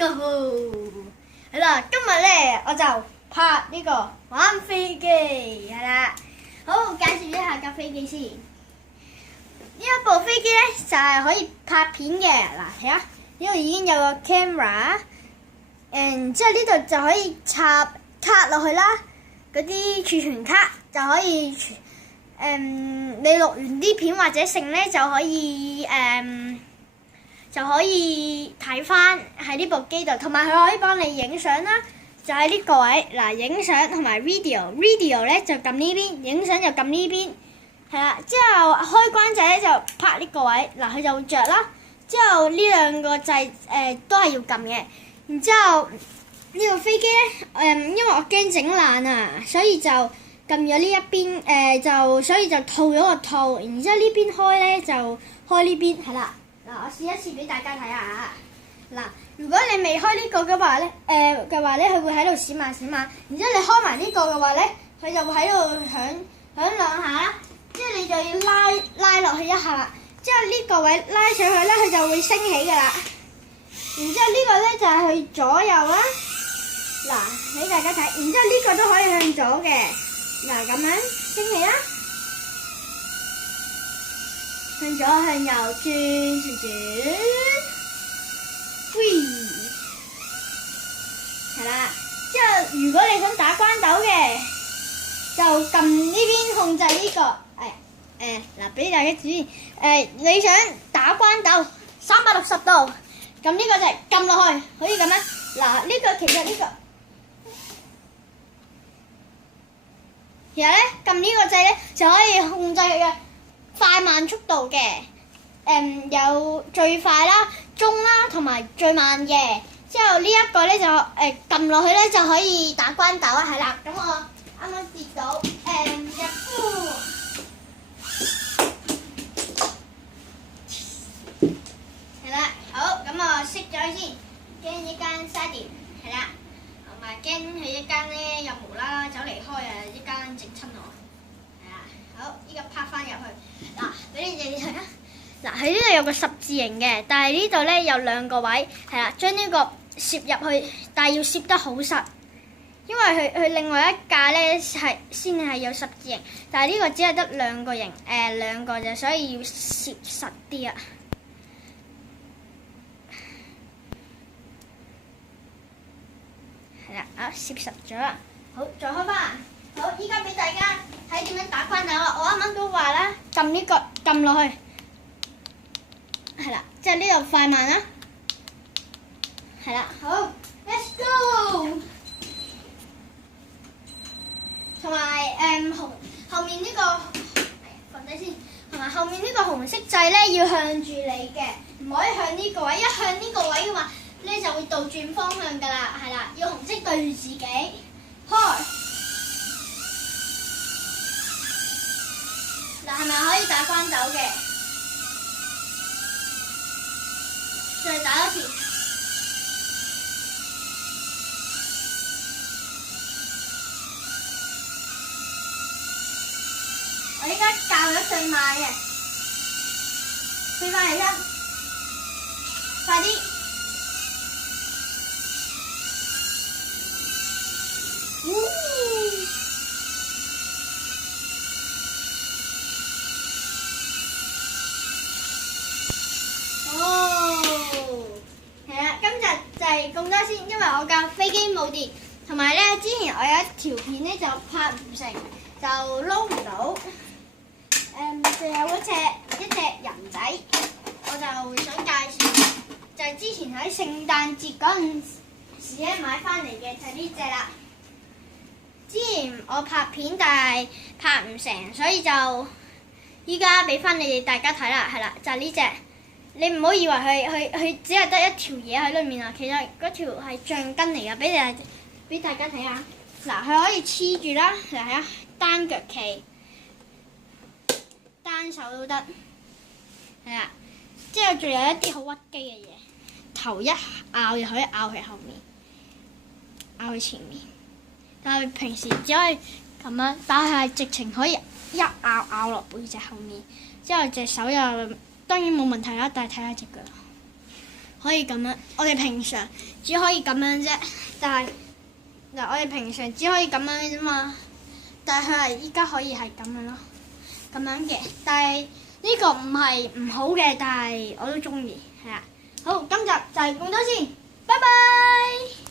家好，係啦，今日咧我就拍呢個玩飛機，係啦，好介紹一下架飛機先。呢一部飛機咧就係可以拍片嘅，嗱睇下，呢度已經有個 camera，之後呢度就可以插卡落去啦，嗰啲儲存卡就可以你錄完啲片或者剩咧就可以睇翻喺呢部機度，同埋佢可以幫你影相啦。就喺呢個位嗱，影相同埋 video 咧就撳呢邊，影相就撳呢邊，係啦。之後開關仔咧就拍呢個位，嗱佢就會着啦。之後呢兩個掣都係要撳嘅。然之後呢部飛機咧因為我驚整爛啊，所以就撳咗呢一邊所以就套咗個套，然之後呢邊開咧就開呢邊，係啦。嗱，我試一次俾大家睇下。嗱，如果你未開呢個嘅話咧，佢會喺度閃下閃下。然之後你開埋呢個嘅話咧，佢就會喺度響兩下啦。之後你就要拉落去一下啦。之後呢個位拉上去咧，佢就會升起噶啦。然之後呢個咧就係去左右啦。嗱，俾大家睇。然之後呢個都可以向左嘅。嗱，咁樣升起啦。向左向右轉，係啦。之後如果你想打關鬥嘅，就撳呢邊控制呢個。嗱，俾大家指示。你想打關鬥360度，撳呢個掣撳落去，可以咁樣。嗱，呢個其實呢撳呢個掣咧就可以控制佢嘅快慢速度嘅，有最快啦、中啦同埋最慢嘅。之後呢一個咧就撳落去咧就可以打關鬥啊，係啦。咁我啱啱跌到係啦，好，咁我熄咗先，驚一間嘥電，係啦，同埋驚佢一間咧又無啦啦走離開啊，一間整親我。好，依家拍翻入去。嗱，俾你哋睇下。嗱，喺呢度有個十字形嘅，但係呢度咧有兩個位，係啦，將呢個攝入去，但係要攝得好實，因為佢另外一架咧先係有十字形，但係呢個只係得兩個形，兩個就所以要攝實啲啊。係啦，攝實咗啦。好，再開翻。好，依家俾大家睇點樣打關鬥啊！我啱啱都話啦，撳呢個撳落去，係啦，即係呢度快慢啦，係啦，好 ，Let's go。同埋後面呢個放低先，同埋後面呢個紅色掣咧要向住你嘅，唔可以向呢個位，一向呢個位嘅話咧就會倒轉方向㗎啦，係啦，要紅色對住自己，開。嗱，係咪可以打關鬥嘅？再打多次。我依家校咗最慢嘅，飛翻起身，快啲！咁多先，因為我架飛機冇電，同埋咧之前我有一條片咧就拍唔成，就撈唔到。仲有一隻人仔，我就想介紹，就係之前喺聖誕節嗰陣時咧買翻嚟嘅，就係呢隻啦。之前我拍片但係拍唔成，所以就依家俾翻你哋大家睇啦，係啦，就係呢隻。你唔好以為佢只係得一條嘢喺裏面啊，其實嗰條係橡筋嚟㗎，俾大家睇下。嗱，佢可以黐住啦，嚟睇下單腳企、單手都得，係啦。之後仲有一啲好屈機嘅嘢，頭一拗又可以拗去後面，拗去前面。但係平時只可以咁樣，但係直情可以一拗落背脊後面，之後隻手又當然冇問題啦，但係睇下隻腳。可以咁樣，我哋平常只可以咁樣啫。但係嗱，我哋平常只可以咁樣嘅啫嘛。但係佢係依家可以係咁樣咯，咁樣嘅。但係呢個唔係唔好嘅，但係我都中意，係啊。好，今集就係咁多先，拜拜。